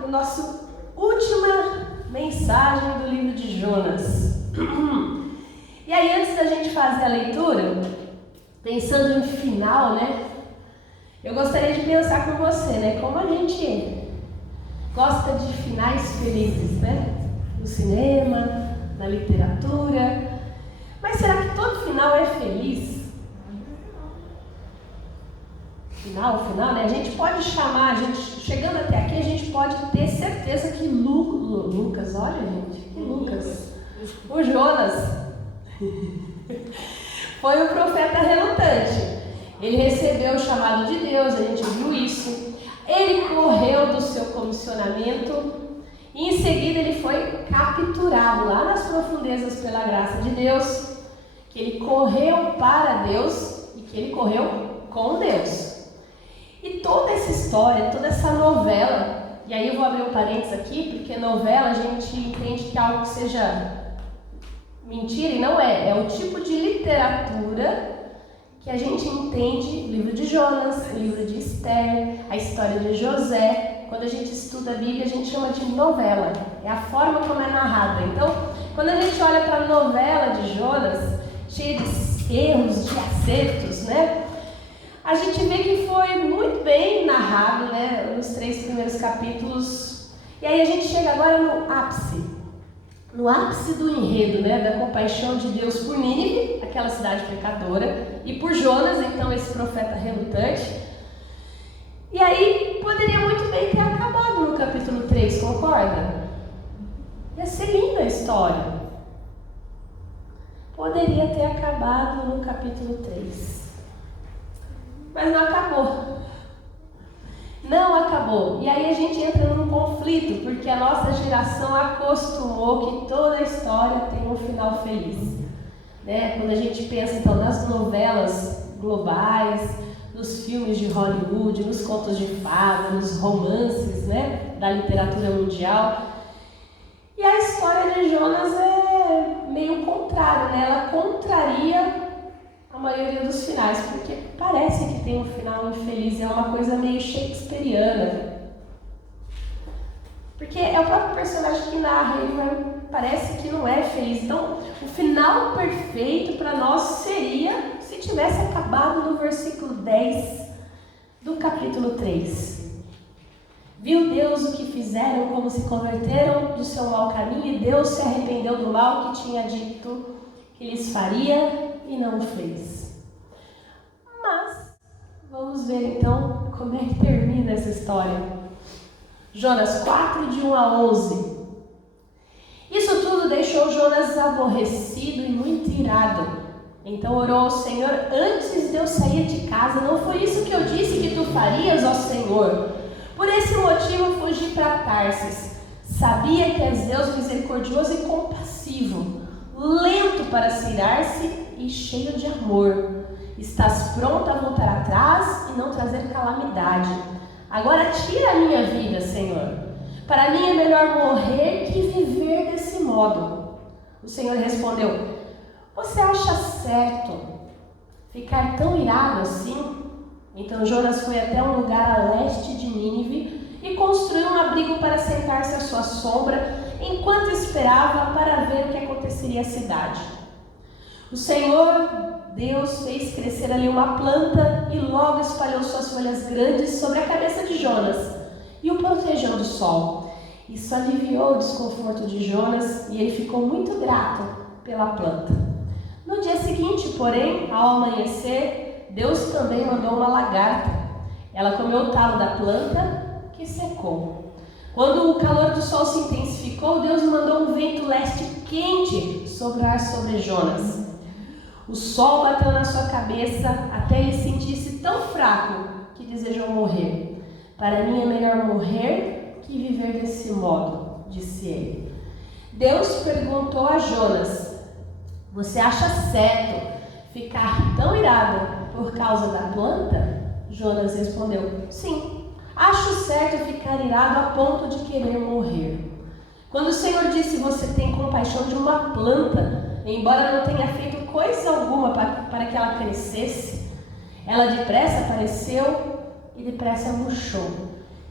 para a nossa última mensagem do livro de Jonas. E aí, antes da gente fazer a leitura, pensando no final, né? Eu gostaria de pensar com você, né? Como a gente gosta de finais felizes, né? No cinema, na literatura. Mas será que todo final é feliz? Final, né? A gente pode chamar, chegando até aqui, a gente pode ter certeza que Lucas, olha gente, que Lucas, o Jonas, foi um profeta relutante. Ele recebeu o chamado de Deus, a gente viu isso. Ele correu do seu comissionamento e em seguida ele foi capturado lá nas profundezas pela graça de Deus, que ele correu para Deus e que ele correu com Deus. E toda essa história, toda essa novela, e aí eu vou abrir um parênteses aqui, porque novela a gente entende que é algo que seja mentira, e não é. É o tipo de literatura que a gente entende, o livro de Jonas, o livro de Esther, a história de José. Quando a gente estuda a Bíblia, a gente chama de novela. É a forma como é narrada. Então, quando a gente olha para a novela de Jonas, cheia de erros, de acertos, né? A gente vê que foi muito bem narrado, né, nos 3 primeiros capítulos. E aí a gente chega agora no ápice do enredo, né, da compaixão de Deus por Nínive, aquela cidade pecadora, e por Jonas, então esse profeta relutante. E aí poderia muito bem ter acabado no capítulo 3, concorda? Ia ser linda a história. Poderia ter acabado no capítulo 3. Mas não acabou. Não acabou. E aí a gente entra num conflito, porque a nossa geração acostumou que toda história tem um final feliz. Né? Quando a gente pensa então nas novelas globais, nos filmes de Hollywood, nos contos de fada, nos romances, né, da literatura mundial. E a história de Jonas é meio contrária, né? Ela contraria a maioria dos finais, porque parece que tem um final infeliz, é uma coisa meio shakespeariana. Porque é o próprio personagem que narra, parece que não é feliz. Então, o final perfeito para nós seria se tivesse acabado no versículo 10 do capítulo 3. Viu Deus o que fizeram, como se converteram do seu mau caminho, e Deus se arrependeu do mal que tinha dito que lhes faria e não o fez. Mas vamos ver então como é que termina essa história. Jonas 4, de 1 a 11. Isso tudo deixou Jonas aborrecido e muito irado. Então orou ao Senhor: antes de eu sair de casa, não foi isso que eu disse que tu farias, ó Senhor? Por esse motivo fugi para Tarsis. Sabia que és Deus misericordioso e compassivo, lento para se irar-se e cheio de amor. Estás pronto a voltar atrás e não trazer calamidade. Agora tira a minha vida, Senhor. Para mim é melhor morrer que viver desse modo. O Senhor respondeu: você acha certo ficar tão irado assim? Então Jonas foi até um lugar a leste de Nínive e construiu um abrigo para sentar-se à sua sombra, enquanto esperava para ver o que aconteceria à cidade. O Senhor Deus fez crescer ali uma planta e logo espalhou suas folhas grandes sobre a cabeça de Jonas e o protegeu do sol. Isso aliviou o desconforto de Jonas e ele ficou muito grato pela planta. No dia seguinte, porém, ao amanhecer, Deus também mandou uma lagarta. Ela comeu o talo da planta, que secou. Quando o calor do sol se intensificou, Deus mandou um vento leste quente soprar sobre Jonas. O sol bateu na sua cabeça até ele sentir-se tão fraco que desejou morrer. Para mim é melhor morrer que viver desse modo, disse ele. Deus perguntou a Jonas: você acha certo ficar tão irado por causa da planta? Jonas respondeu: sim, acho certo ficar irado a ponto de querer morrer. Quando o Senhor disse: você tem compaixão de uma planta, embora não tenha feito coisa alguma para que ela crescesse, ela depressa apareceu e depressa murchou.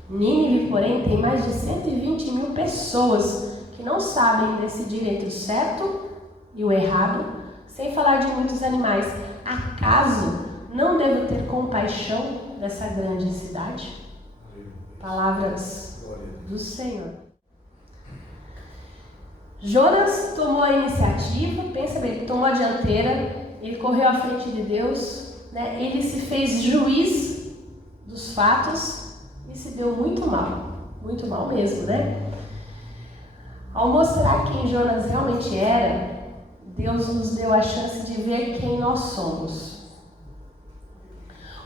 Nínive, porém, tem mais de 120 mil pessoas que não sabem decidir entre o certo e o errado, sem falar de muitos animais. Acaso não devo ter compaixão dessa grande cidade? Palavras do Senhor. Jonas tomou a iniciativa, pensa bem, tomou a dianteira, ele correu à frente de Deus, né? Ele se fez juiz dos fatos e se deu muito mal mesmo, né? Ao mostrar quem Jonas realmente era, Deus nos deu a chance de ver quem nós somos.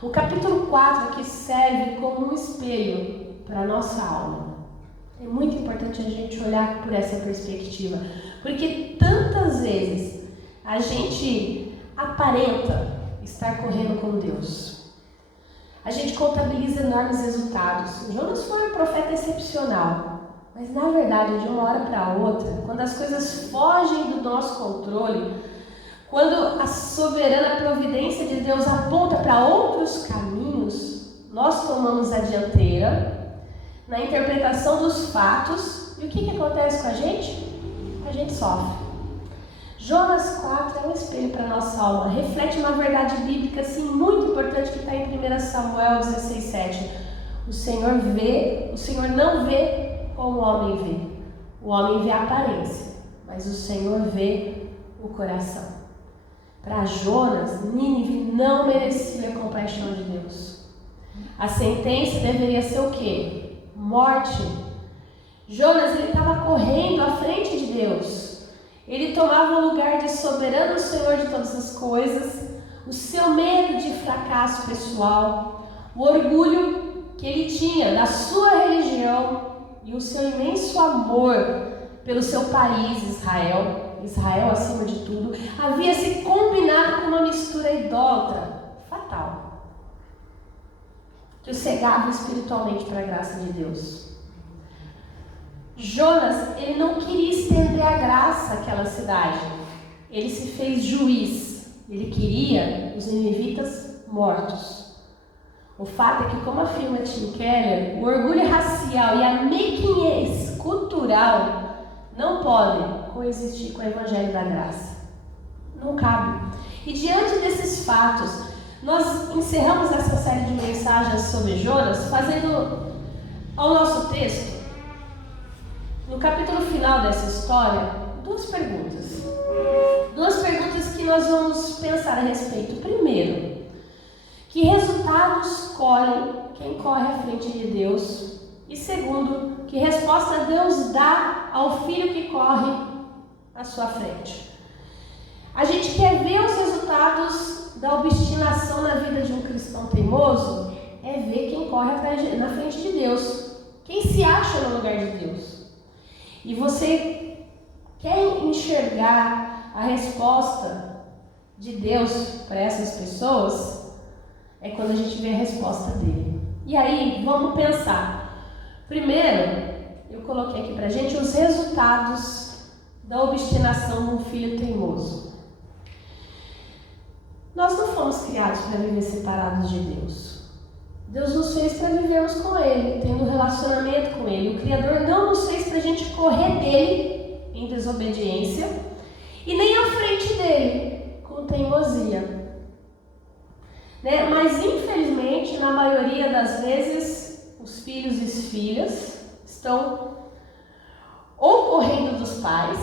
O capítulo 4 aqui serve como um espelho para a nossa alma. É muito importante a gente olhar por essa perspectiva, porque tantas vezes a gente aparenta estar correndo com Deus. A gente contabiliza enormes resultados. Jonas foi um profeta excepcional, mas na verdade, de uma hora para outra, quando as coisas fogem do nosso controle, quando a soberana providência de Deus aponta para outros caminhos, nós tomamos a dianteira na interpretação dos fatos, e o que acontece com a gente? A gente sofre. Jonas 4 é um espelho para a nossa alma, reflete uma verdade bíblica assim, muito importante que está em 1 Samuel 16:7. O Senhor não vê como o homem vê. O homem vê a aparência, mas o Senhor vê o coração. Para Jonas, Nínive não merecia a compaixão de Deus. A sentença deveria ser o quê? Morte. Jonas, ele estava correndo à frente de Deus. Ele tomava o lugar de soberano Senhor de todas as coisas, o seu medo de fracasso pessoal, o orgulho que ele tinha da sua religião e o seu imenso amor pelo seu país, Israel acima de tudo, havia se combinado com uma mistura idólatra fatal, que o cegava espiritualmente para a graça de Deus. Jonas, ele não queria estender a graça àquela cidade. Ele se fez juiz. Ele queria os ninivitas mortos. O fato é que, como afirma Tim Keller, o orgulho racial e a mequinhez cultural não podem coexistir com o evangelho da graça. Não cabe. E diante desses fatos, nós encerramos essa série de mensagens sobre Jonas, fazendo ao nosso texto, no capítulo final dessa história, duas perguntas. Duas perguntas que nós vamos pensar a respeito. Primeiro, que resultados colhem quem corre à frente de Deus? E segundo, que resposta Deus dá ao filho que corre à sua frente? A gente quer ver os resultados da obstinação na vida de um cristão teimoso, é ver quem corre na frente de Deus, quem se acha no lugar de Deus. E você quer enxergar a resposta de Deus para essas pessoas? É quando a gente vê a resposta dele. E aí, vamos pensar. Primeiro, eu coloquei aqui pra gente os resultados da obstinação de um filho teimoso. Nós não fomos criados para viver separados de Deus. Deus nos fez para vivermos com Ele, tendo um relacionamento com Ele. O Criador não nos fez para a gente correr dele em desobediência e nem à frente dele com teimosia. Né? Mas infelizmente, na maioria das vezes, os filhos e as filhas estão ou correndo dos pais,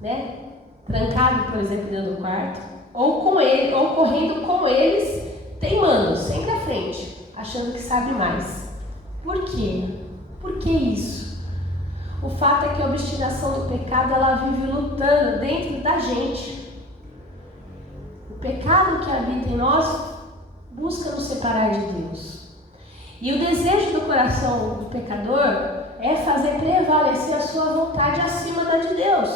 né? Trancado, por exemplo, dentro do quarto, ou correndo com eles, teimando, sempre à frente, achando que sabe mais. Por quê? Por que isso? O fato é que a obstinação do pecado, ela vive lutando dentro da gente. O pecado que habita em nós busca nos separar de Deus. E o desejo do coração do pecador é fazer prevalecer a sua vontade acima da de Deus.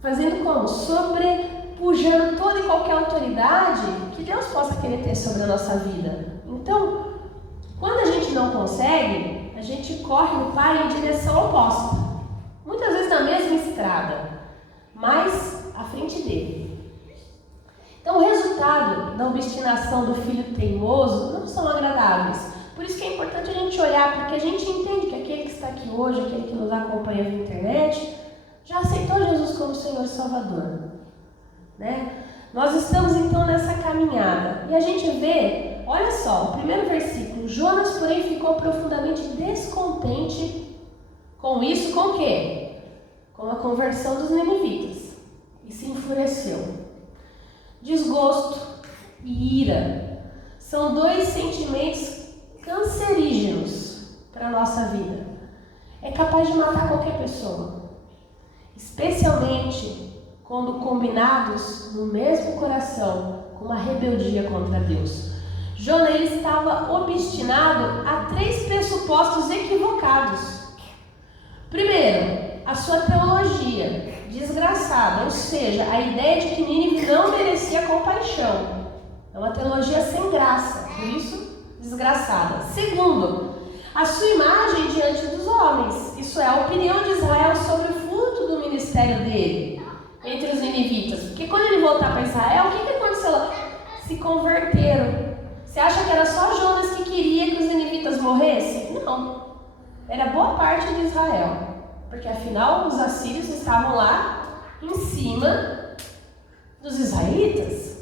Fazendo como? Sobrepujando toda e qualquer autoridade que Deus possa querer ter sobre a nossa vida. Então, quando a gente não consegue, a gente corre no Pai em direção oposta. Muitas vezes na mesma estrada, mas à frente dele. Então, o resultado da obstinação do filho teimoso não são agradáveis. Por isso que é importante a gente olhar, porque a gente entende que aquele que está aqui hoje, aquele que nos acompanha na internet, já aceitou Jesus como Senhor e Salvador, né? Nós estamos então nessa caminhada e a gente vê, olha só, o primeiro versículo: Jonas, porém, ficou profundamente descontente com isso, com o quê? Com a conversão dos ninivitas, e se enfureceu. Desgosto e ira são dois sentimentos cancerígenos para a nossa vida. É capaz de matar qualquer pessoa, especialmente quando combinados no mesmo coração com uma rebeldia contra Deus. Jonas, ele estava obstinado a 3 pressupostos equivocados. Primeiro, a sua teologia desgraçada, ou seja, a ideia de que Nínive não merecia compaixão. É uma teologia sem graça, por isso desgraçada. Segundo, a sua imagem diante dos homens, isso é, a opinião de Israel sobre o fruto do ministério dele entre os ninivitas. Porque quando ele voltar para Israel, o que aconteceu lá? Se converteram. Você acha que era só Jonas que queria que os ninivitas morressem? Não. Era boa parte de Israel. Porque afinal os assírios estavam lá em cima dos israelitas.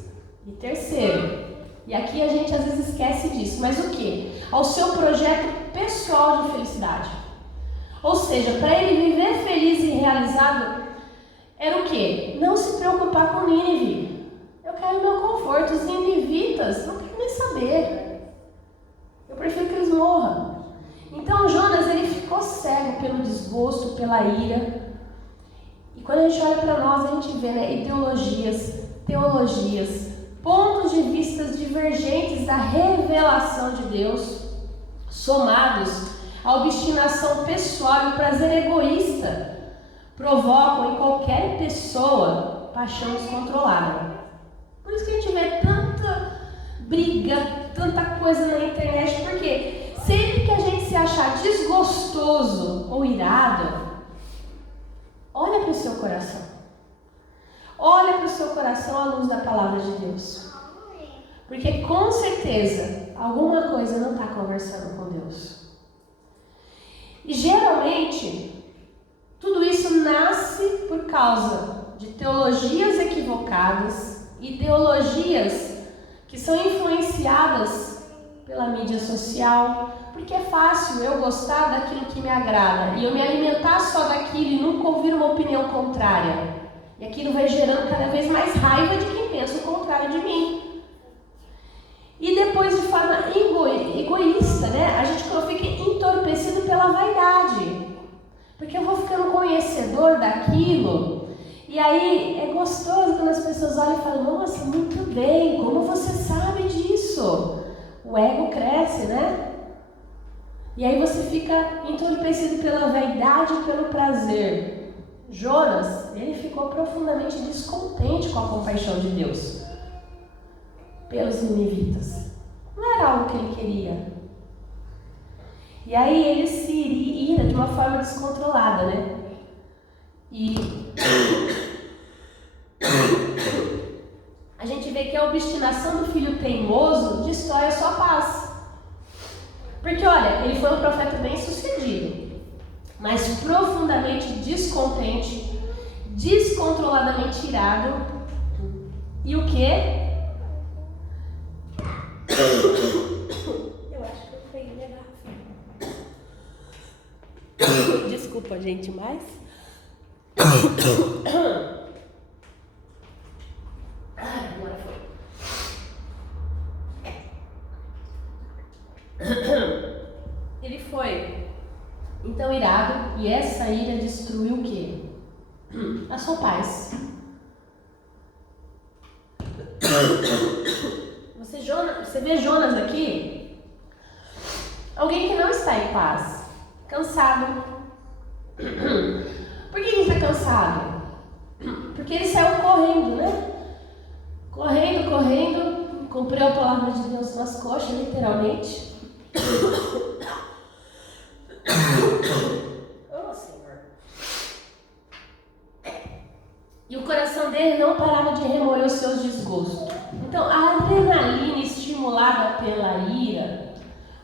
E terceiro, e aqui a gente às vezes esquece disso, mas o que? Ao seu projeto pessoal de felicidade. Ou seja, para ele viver feliz e realizado, era o quê? Não se preocupar com Nínive. Eu quero meu conforto. Os ninivitas não quero nem saber. Eu prefiro que eles morram. Então Jonas, ele ficou cego pelo desgosto, pela ira. E quando a gente olha para nós, a gente vê, né, ideologias, teologias, pontos de vista divergentes da revelação de Deus, somados à obstinação pessoal e o prazer egoísta, provocam em qualquer pessoa paixão descontrolada. Por isso que a gente vê tanta briga, tanta coisa na internet, porque sempre que a gente se achar desgostoso ou irado, olha para o seu coração. Olha para o seu coração à luz da palavra de Deus. Porque com certeza alguma coisa não está conversando com Deus. E geralmente tudo isso nasce por causa de teologias equivocadas, ideologias que são influenciadas pela mídia social, porque é fácil eu gostar daquilo que me agrada e eu me alimentar só daquilo e nunca ouvir uma opinião contrária. E aquilo vai gerando cada vez mais raiva de quem pensa o contrário de mim. E depois, de forma egoísta, né, a gente fica entorpecido pela vaidade. Porque eu vou ficando conhecedor daquilo, e aí é gostoso quando as pessoas olham e falam: nossa, muito bem, como você sabe disso? O ego cresce, né? E aí você fica entorpecido pela vaidade e pelo prazer. Jonas, ele ficou profundamente descontente com a compaixão de Deus pelos ninivitas. Não era algo que ele queria. E aí ele se ira de uma forma descontrolada, né? E a gente vê que a obstinação do filho teimoso destrói a sua paz. Porque olha, ele foi um profeta bem sucedido, mas profundamente descontente, descontroladamente irado. E o quê? Eu acho que eu peguei minha garrafa. Desculpa, gente, mas agora foi. Ele foi então irado, e essa ira destruiu o quê? A sua paz. Você vê Jonas aqui, alguém que não está em paz, cansado. Por que ele está cansado? Porque ele saiu correndo, né? Correndo, cumpriu a palavra de Deus nas coxas, literalmente. Oh, Senhor. E o coração dele não parava de remoer os seus desgostos. Então, a adrenalina estimulada pela ira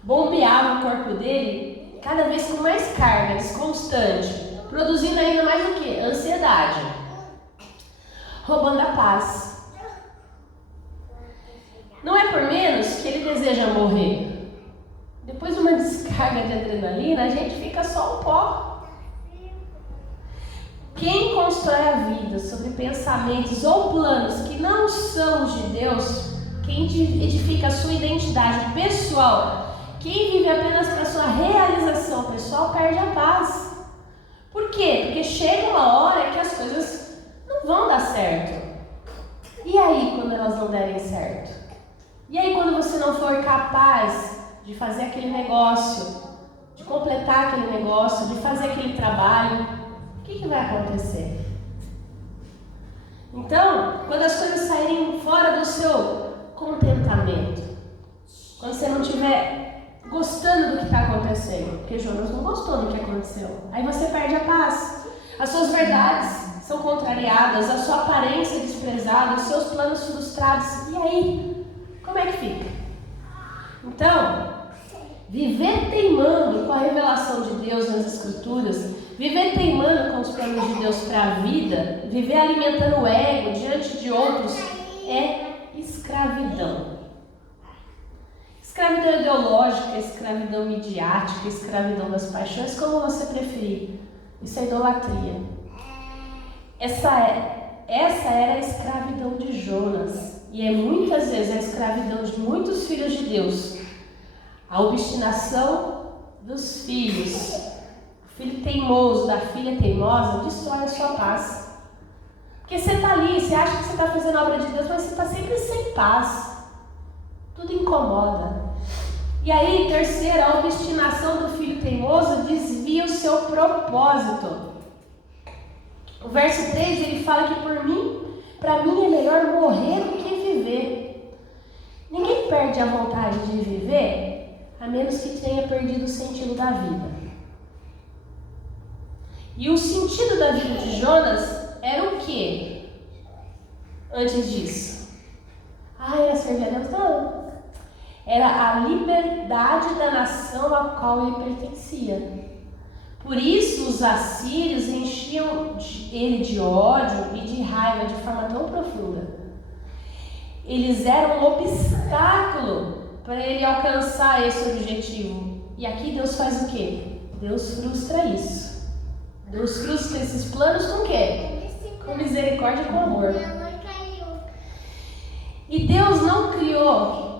bombeava o corpo dele cada vez com mais carga, desconstante, produzindo ainda mais o quê? Ansiedade, roubando a paz. Não é por menos que ele deseja morrer. Depois de uma descarga de adrenalina, a gente fica só um pó. Quem constrói a vida sobre pensamentos ou planos que não são os de Deus, quem edifica a sua identidade pessoal, quem vive apenas para a sua realização pessoal, perde a paz. Por quê? Porque chega uma hora que as coisas não vão dar certo. E aí, quando elas não derem certo? E aí, quando você não for capaz de fazer aquele negócio, de completar aquele negócio, de fazer aquele trabalho, o que vai acontecer? Então, quando as coisas saírem fora do seu contentamento, quando você não estiver gostando do que está acontecendo, porque Jonas não gostou do que aconteceu, aí você perde a paz, as suas verdades são contrariadas, a sua aparência é desprezada, os seus planos frustrados, e aí? Como é que fica? Então, viver teimando com a revelação de Deus nas Escrituras, viver teimando com os planos de Deus para a vida, viver alimentando o ego diante de outros, é escravidão. Escravidão ideológica, escravidão midiática, escravidão das paixões, como você preferir. Isso é idolatria. Essa era a escravidão de Jonas. E é muitas vezes a escravidão de muitos filhos de Deus. A obstinação dos filhos. O filho teimoso da filha teimosa destrói a sua paz. Porque você está ali, você acha que você está fazendo a obra de Deus, mas você está sempre sem paz. Tudo incomoda. E aí, terceira, a obstinação do filho teimoso desvia o seu propósito. O verso 3, ele fala que para mim é melhor morrer do que viver. Ninguém perde a vontade de viver, a menos que tenha perdido o sentido da vida. E o sentido da vida de Jonas era o quê? Antes disso? Era servir a Deus? Não. Era a liberdade da nação a qual ele pertencia. Por isso os assírios enchiam ele de ódio e de raiva de forma tão profunda. Eles eram um obstáculo para ele alcançar esse objetivo. E aqui Deus faz o quê? Deus frustra isso. Deus frustra esses planos com o quê? Com misericórdia e com amor. E Deus não criou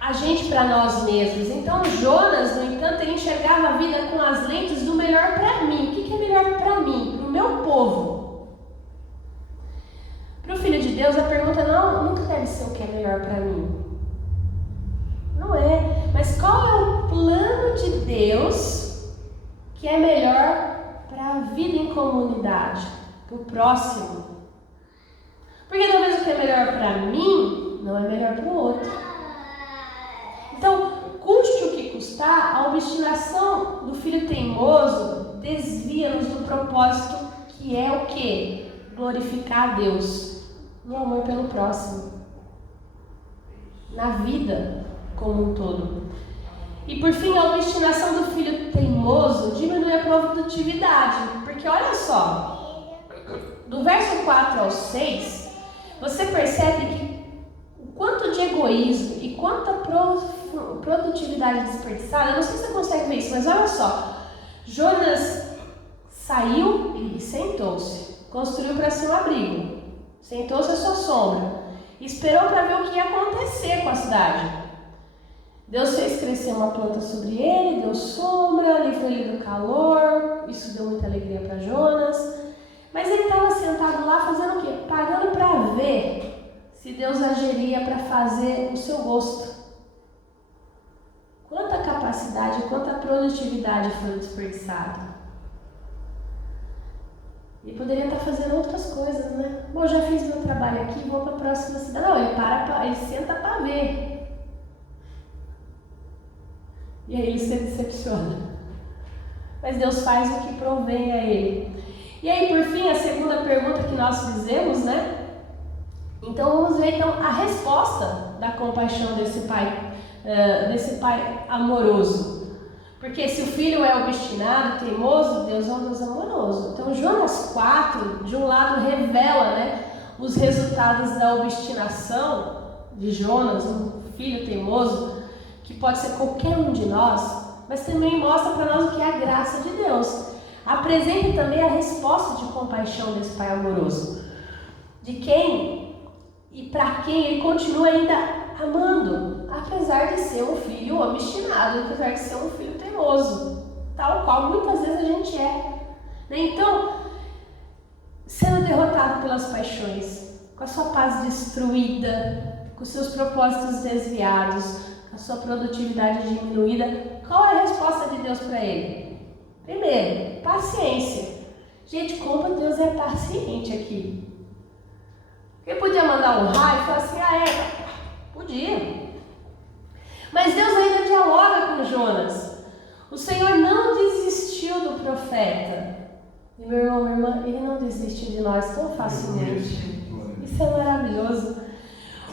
a gente para nós mesmos. Então Jonas, no entanto, ele enxergava a vida com as lentes do melhor para mim. O que é melhor para mim? Para o meu povo. Para o Filho de Deus, a pergunta nunca deve ser o que é melhor para mim. Não é. Mas qual é o plano de Deus que é melhor para a vida em comunidade, para o próximo? Porque talvez o que é melhor para mim não é melhor para o outro. Então, custe o que custar, a obstinação do filho teimoso desvia-nos do propósito que é o quê? Glorificar a Deus no amor pelo próximo, na vida como um todo. E por fim, a obstinação do filho teimoso diminui a produtividade, porque olha só, do verso 4 ao 6, você percebe que o quanto de egoísmo e quanta produtividade desperdiçada, eu não sei se você consegue ver isso, mas olha só, Jonas saiu e sentou-se, construiu para si um abrigo, sentou-se à sua sombra, esperou para ver o que ia acontecer com a cidade. Deus fez crescer uma planta sobre ele, deu sombra, livrou ele do calor, isso deu muita alegria para Jonas, mas ele estava sentado lá fazendo o quê? Pagando para ver se Deus agiria para fazer o seu gosto. Quanta capacidade, quanta produtividade foi desperdiçada. Ele poderia estar fazendo outras coisas, né? Bom, já fiz meu trabalho aqui, vou para a próxima cidade. Não, ele senta para ver. E aí ele se decepciona. Mas Deus faz o que provém a ele. E aí, por fim, a segunda pergunta que nós fizemos, né? Então, vamos ver então a resposta da compaixão desse pai desse pai amoroso. Porque se o filho é obstinado, teimoso, Deus é um Deus amoroso. Então Jonas 4, de um lado, revela, né, os resultados da obstinação de Jonas, um filho teimoso, que pode ser qualquer um de nós, mas também mostra para nós o que é a graça de Deus. Apresenta também a resposta de compaixão desse pai amoroso, de quem e para quem ele continua ainda amando, apesar de ser um filho obstinado, apesar de ser um filho teimoso, tal qual muitas vezes a gente é. Então, sendo derrotado pelas paixões, com a sua paz destruída, com seus propósitos desviados, com a sua produtividade diminuída, qual é a resposta de Deus para ele? Primeiro, paciência. Gente, como Deus é paciente aqui. Ele podia mandar um raio e falar assim, podia. Mas Deus ainda dialoga com Jonas. O Senhor não desistiu do profeta. E meu irmão, minha irmã, Ele não desiste de nós tão facilmente. Isso é maravilhoso.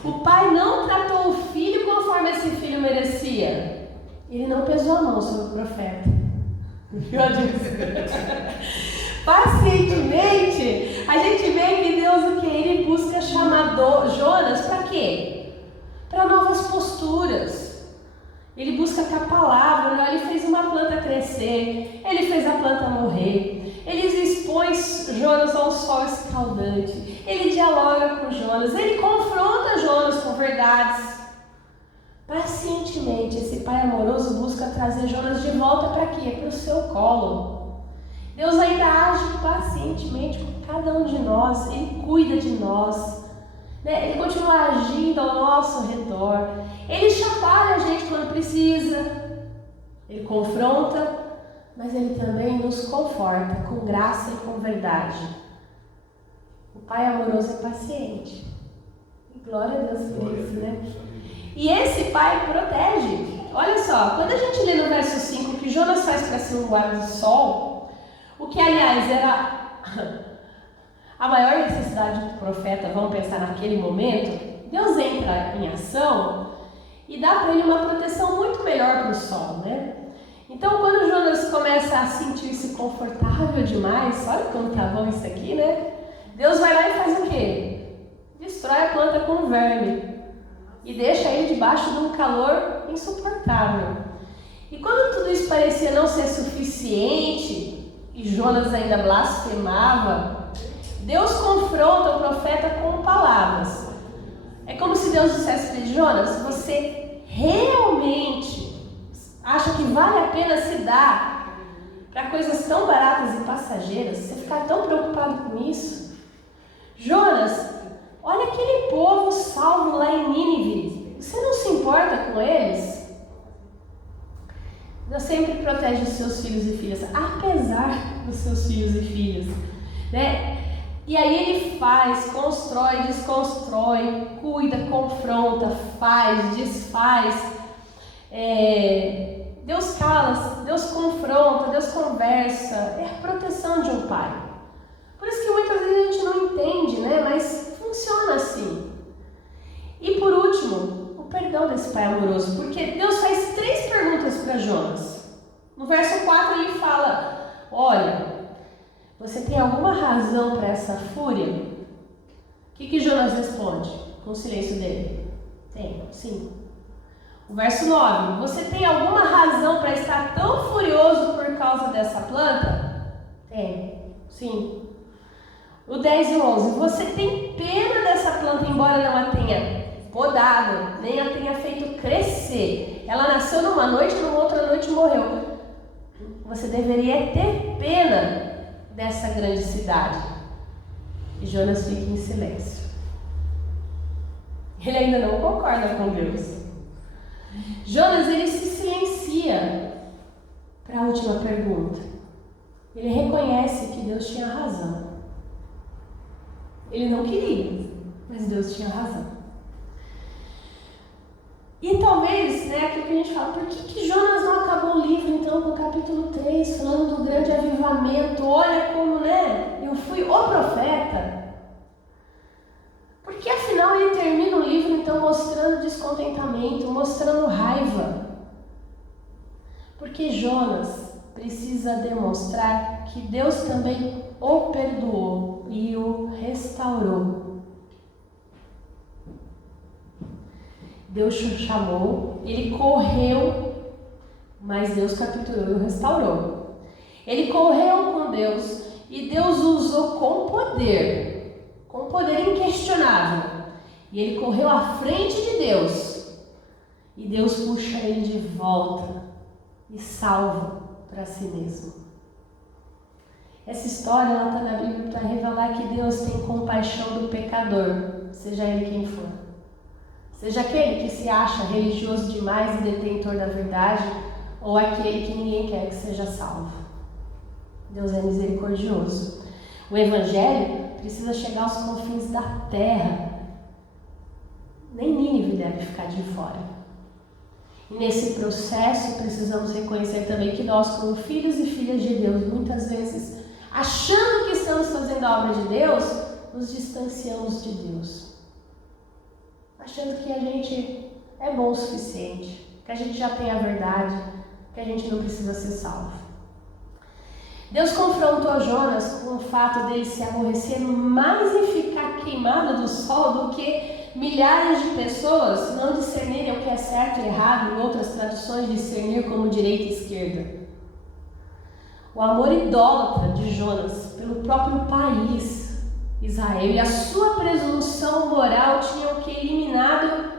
O pai não tratou o filho conforme esse filho merecia. Ele não pesou a mão sobre o profeta. Pacientemente, a gente vê que Deus, Ele busca chamar Jonas para quê? Para novas posturas. Ele busca com a palavra. Ele fez uma planta crescer, ele fez a planta morrer, ele expõe Jonas a um sol escaldante, ele dialoga com Jonas, ele confronta Jonas com verdades. Pacientemente, esse pai amoroso busca trazer Jonas de volta para quê? Para o seu colo. Deus ainda age pacientemente com cada um de nós, Ele cuida de nós, né? Ele continua agindo ao nosso redor, Ele chacoalha a gente quando precisa, Ele confronta, mas Ele também nos conforta com graça e com verdade. O pai amoroso é paciente. E glória a Deus por isso, né? E esse pai protege. Olha só, quando a gente lê no verso 5 que Jonas faz para ser um guarda-sol, o que aliás era a maior necessidade do profeta, vamos pensar naquele momento, Deus entra em ação e dá para ele uma proteção muito melhor para o sol, né? Então quando Jonas começa a sentir-se confortável demais, olha como tá bom isso aqui, né? Deus vai lá e faz o quê? Destrói a planta com verme e deixa ele debaixo de um calor insuportável. E quando tudo isso parecia não ser suficiente, e Jonas ainda blasfemava, Deus confronta o profeta com palavras. É como se Deus dissesse para ele: Jonas, você realmente acha que vale a pena se dar para coisas tão baratas e passageiras? Você ficar tão preocupado com isso? Jonas, olha aquele povo salvo lá em Nínive. Você não se importa com eles? Deus sempre protege os seus filhos e filhas, apesar dos seus filhos e filhas, né? E aí ele faz, constrói, desconstrói, cuida, confronta, faz, desfaz. Deus cala, Deus confronta, Deus conversa. É a proteção de um pai. Por isso que muitas vezes a gente não entende, né? Mas funciona assim. E por último, o perdão desse pai amoroso, porque Deus faz 3 perguntas para Jonas. No verso 4 ele fala: olha, você tem alguma razão para essa fúria? O que Jonas responde com o silêncio dele? Tenho, sim. O verso 9: você tem alguma razão para estar tão furioso por causa dessa planta? Tenho, sim. O 10 e 11: você tem pena dessa planta, embora não a tenha podado, nem a tenha feito crescer. Ela nasceu numa noite, numa outra noite morreu. Você deveria ter pena dessa grande cidade. E Jonas fica em silêncio. Ele ainda não concorda com Deus. Jonas, ele se silencia para a última pergunta. Ele reconhece que Deus tinha razão. Ele não queria, mas Deus tinha razão. E talvez, né, aquilo que a gente fala, por que Jonas não acabou o livro, então, com o capítulo 3, falando do grande avivamento? Olha como, né, eu fui o profeta. Porque afinal ele termina o livro, então, mostrando descontentamento, mostrando raiva. Porque Jonas precisa demonstrar que Deus também o perdoou e o restaurou. Deus o chamou, ele correu, mas Deus capturou e o restaurou. Ele correu com Deus e Deus o usou com poder inquestionável. E ele correu à frente de Deus. E Deus puxa ele de volta e salva para si mesmo. Essa história está na Bíblia para revelar que Deus tem compaixão do pecador, seja ele quem for. Seja aquele que se acha religioso demais e detentor da verdade, ou aquele que ninguém quer que seja salvo. Deus é misericordioso. O Evangelho precisa chegar aos confins da terra. Nem Nínive deve ficar de fora. E nesse processo precisamos reconhecer também que nós, como filhos e filhas de Deus, muitas vezes, achando que estamos fazendo a obra de Deus, nos distanciamos de Deus. Achando que a gente é bom o suficiente, que a gente já tem a verdade, que a gente não precisa ser salvo. Deus confrontou Jonas com o fato dele se aborrecer mais em ficar queimado do sol do que milhares de pessoas não discernirem o que é certo e errado, em outras traduções discernir como direita e esquerda. O amor idólatra de Jonas pelo próprio país, Israel, e a sua presunção moral tinham que eliminado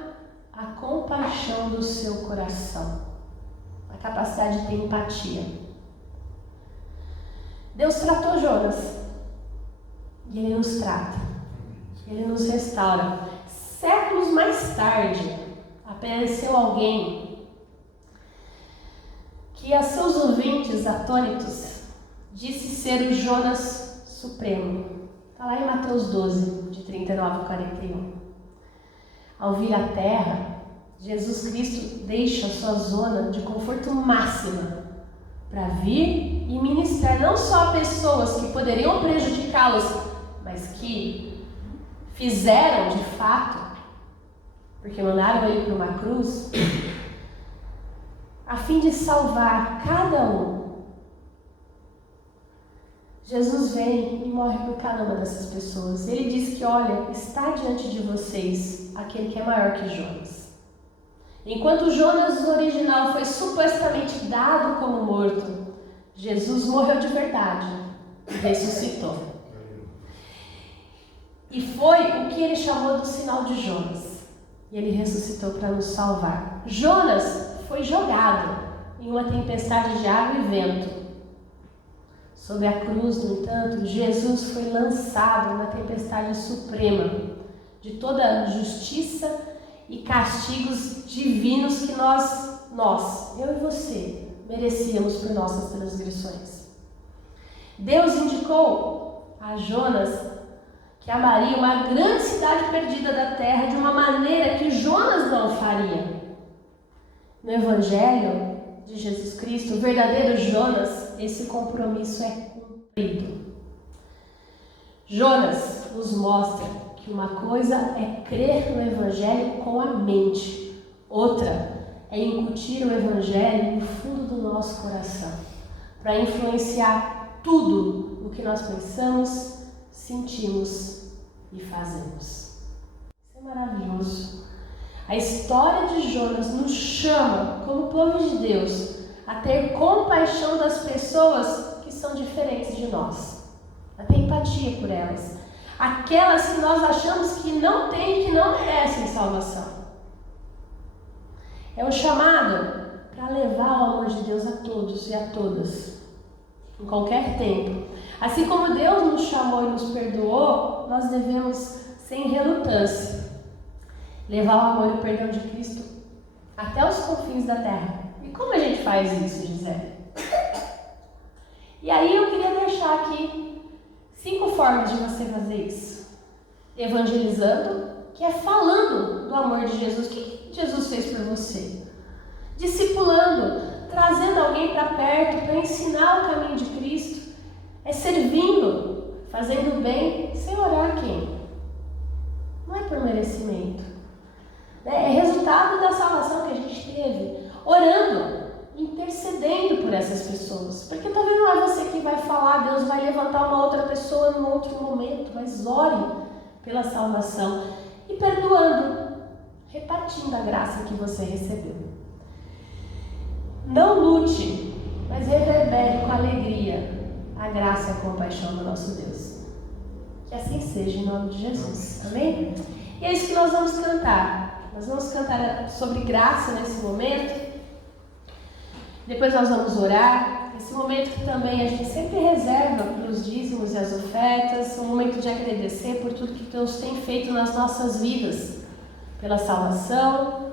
a compaixão do seu coração, a capacidade de ter empatia. Deus tratou Jonas e Ele nos trata, Ele nos restaura. Séculos mais tarde, apareceu alguém que a seus ouvintes atônitos disse ser o Jonas Supremo. Está lá em Mateus 12, de 39 a 41. Ao vir à terra, Jesus Cristo deixa a sua zona de conforto máxima para vir e ministrar não só a pessoas que poderiam prejudicá-los, mas que fizeram de fato, porque mandaram ele para uma cruz, a fim de salvar cada um. Jesus vem e morre por cada uma dessas pessoas. Ele diz que, olha, está diante de vocês aquele que é maior que Jonas. Enquanto Jonas, o original, foi supostamente dado como morto, Jesus morreu de verdade e ressuscitou. E foi o que ele chamou do sinal de Jonas. E ele ressuscitou para nos salvar. Jonas foi jogado em uma tempestade de água e vento. Sobre a cruz, no entanto, Jesus foi lançado na tempestade suprema de toda justiça e castigos divinos que nós, eu e você, merecíamos por nossas transgressões. Deus indicou a Jonas que amaria uma grande cidade perdida da terra de uma maneira que Jonas não faria. No Evangelho de Jesus Cristo, o verdadeiro Jonas, esse compromisso é cumprido. Jonas nos mostra que uma coisa é crer no Evangelho com a mente, outra é incutir o Evangelho no fundo do nosso coração, para influenciar tudo o que nós pensamos, sentimos e fazemos. Isso é maravilhoso. A história de Jonas nos chama, como povo de Deus, a ter compaixão das pessoas que são diferentes de nós, a ter empatia por elas, aquelas que nós achamos que não têm, que não merecem salvação. É um chamado para levar o amor de Deus a todos e a todas, em qualquer tempo. Assim como Deus nos chamou e nos perdoou, nós devemos, sem relutância, levar o amor e o perdão de Cristo até os confins da terra. E como a gente faz isso, Gisele? E aí eu queria deixar aqui 5 formas de você fazer isso. Evangelizando, que é falando do amor de Jesus. O que Jesus fez por você? Discipulando, trazendo alguém para perto, para ensinar o caminho de Cristo. É servindo, fazendo bem, sem orar quem? Não é por merecimento. É resultado da salvação que a gente teve, orando, intercedendo por essas pessoas. Porque talvez não é você que vai falar, Deus vai levantar uma outra pessoa num outro momento, mas ore pela salvação e perdoando, repartindo a graça que você recebeu. Não lute, mas reverbere com alegria a graça e a compaixão do nosso Deus. Que assim seja, em nome de Jesus. Amém? E é isso que nós vamos cantar. Nós vamos cantar sobre graça nesse momento. Depois nós vamos orar. Esse momento que também a gente sempre reserva para os dízimos e as ofertas. Um momento de agradecer por tudo que Deus tem feito nas nossas vidas. Pela salvação.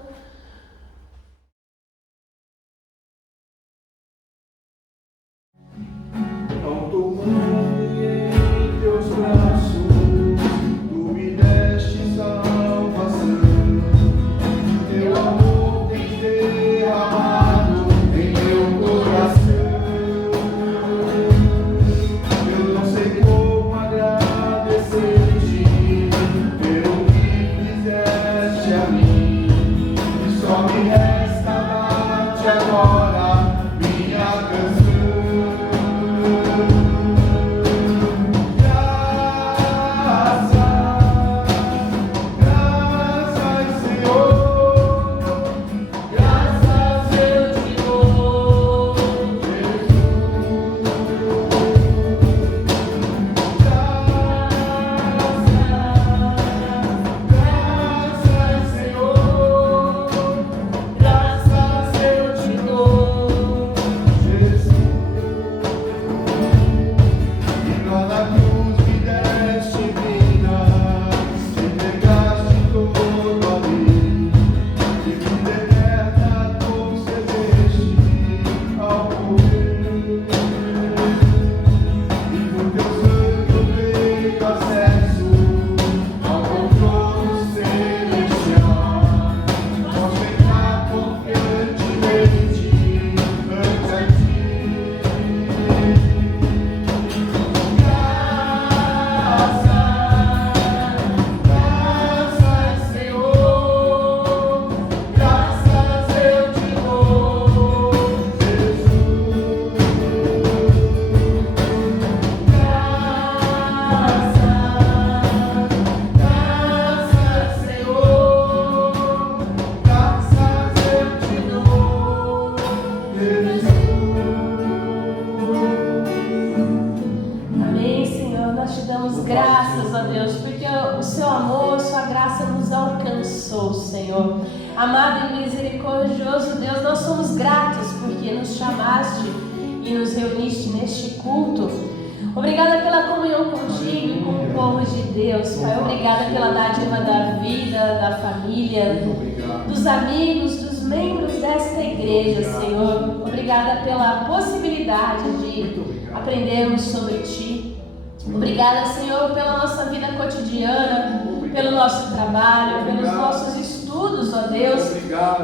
Amado e misericordioso Deus, nós somos gratos porque nos chamaste e nos reuniste neste culto. Obrigada pela comunhão contigo e com o povo de Deus, Pai. Obrigada pela dádiva da vida, da família, dos amigos, dos membros desta igreja, Senhor. Obrigada pela possibilidade de aprendermos sobre Ti. Obrigada, Senhor, pela nossa vida cotidiana, pelo nosso trabalho, pelos nossos estudos, ó Deus.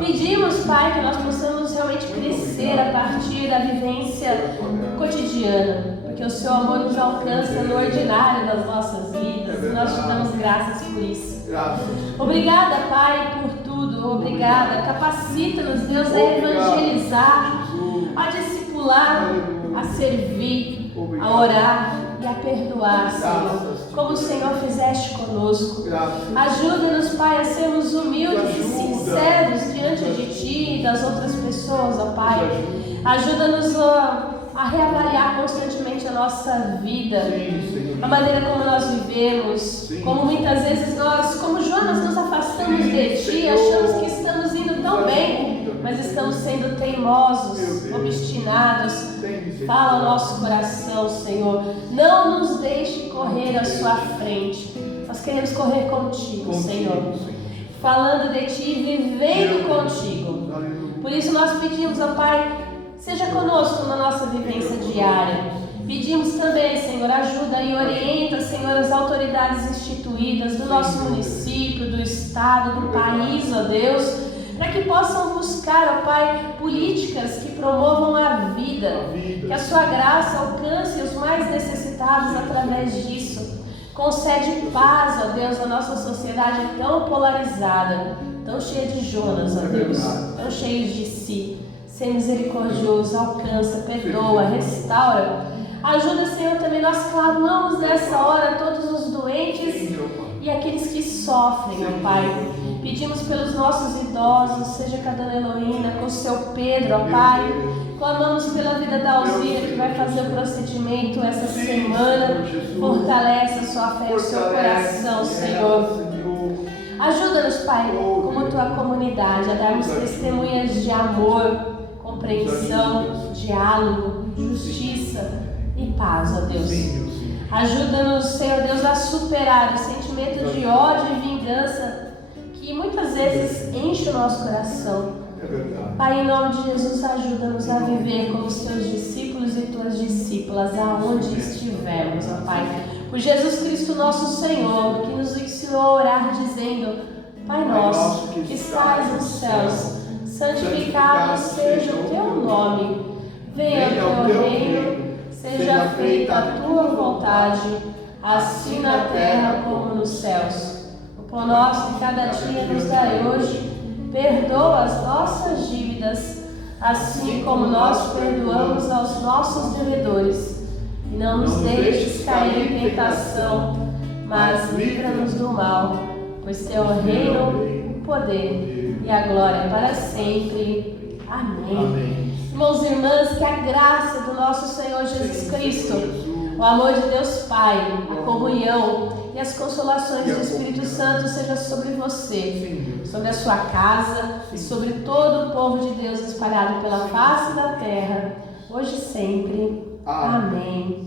Pedimos, Pai, que nós possamos realmente crescer a partir da vivência cotidiana, porque o Seu amor nos alcança no ordinário das nossas vidas, e nós Te damos graças por isso. Obrigada, Pai, por tudo. Obrigada. Capacita-nos, Deus, a evangelizar, a discipular, a servir, a orar e a perdoar, Senhor, como o Senhor fizeste conosco. Ajuda-nos, Pai, a sermos humildes e sinceros diante de Ti e das outras pessoas, ó Pai. Ajuda-nos a reavaliar constantemente a nossa vida, a maneira como nós vivemos, como muitas vezes nós, como Jonas, nos afastamos de Ti, achamos que estamos indo tão bem, mas estamos sendo teimosos, obstinados. Fala ao nosso coração, Senhor. Não nos deixe correr à Sua frente. Nós queremos correr contigo, Senhor. Falando de Ti e vivendo contigo. Por isso nós pedimos, ó Pai, seja conosco na nossa vivência diária. Pedimos também, Senhor, ajuda e orienta, Senhor, as autoridades instituídas do nosso município, do estado, do país, ó Deus, para que possam buscar, ó Pai, políticas que promovam a vida, que a Sua graça alcance os mais necessitados através disso. Concede paz, ó Deus, à nossa sociedade tão polarizada, tão cheia de Jonas, ó Deus, tão cheios de si. Ser misericordioso, alcança, perdoa, restaura. Ajuda, Senhor, também nós clamamos nessa hora todos os doentes e aqueles que sofrem, ó Pai. Pedimos pelos nossos idosos, seja com a Dona Heloína, com o seu Pedro, ó Pai. Clamamos pela vida da Alzira, que vai fazer o procedimento essa semana. Fortalece a sua fé e o seu coração, Senhor. Ajuda-nos, Pai, como tua comunidade, a darmos testemunhas de amor, compreensão, diálogo, justiça e paz, ó Deus. Ajuda-nos, Senhor Deus, a superar o sentimento de ódio e vingança que muitas vezes enche o nosso coração. Pai, em nome de Jesus, ajuda-nos a viver como os teus discípulos e tuas discípulas, aonde estivermos, ó Pai. Por Jesus Cristo, nosso Senhor, que nos ensinou a orar dizendo: Pai nosso, que estás nos céus, santificado seja o teu nome. Venha o teu reino, seja feita a tua vontade, assim na terra como nos céus. O pão nosso de cada dia nos dai hoje. Perdoa as nossas dívidas, assim como nós perdoamos aos nossos devedores. E não nos deixes cair em tentação, mas livra-nos do mal, pois teu é o reino, o poder e a glória para sempre. Amém. Irmãos e irmãs, que a graça do nosso Senhor Jesus Cristo, o amor de Deus Pai, a comunhão e as consolações do Espírito Santo seja sobre você, sobre a sua casa e sobre todo o povo de Deus espalhado pela face da terra, hoje e sempre. Amém.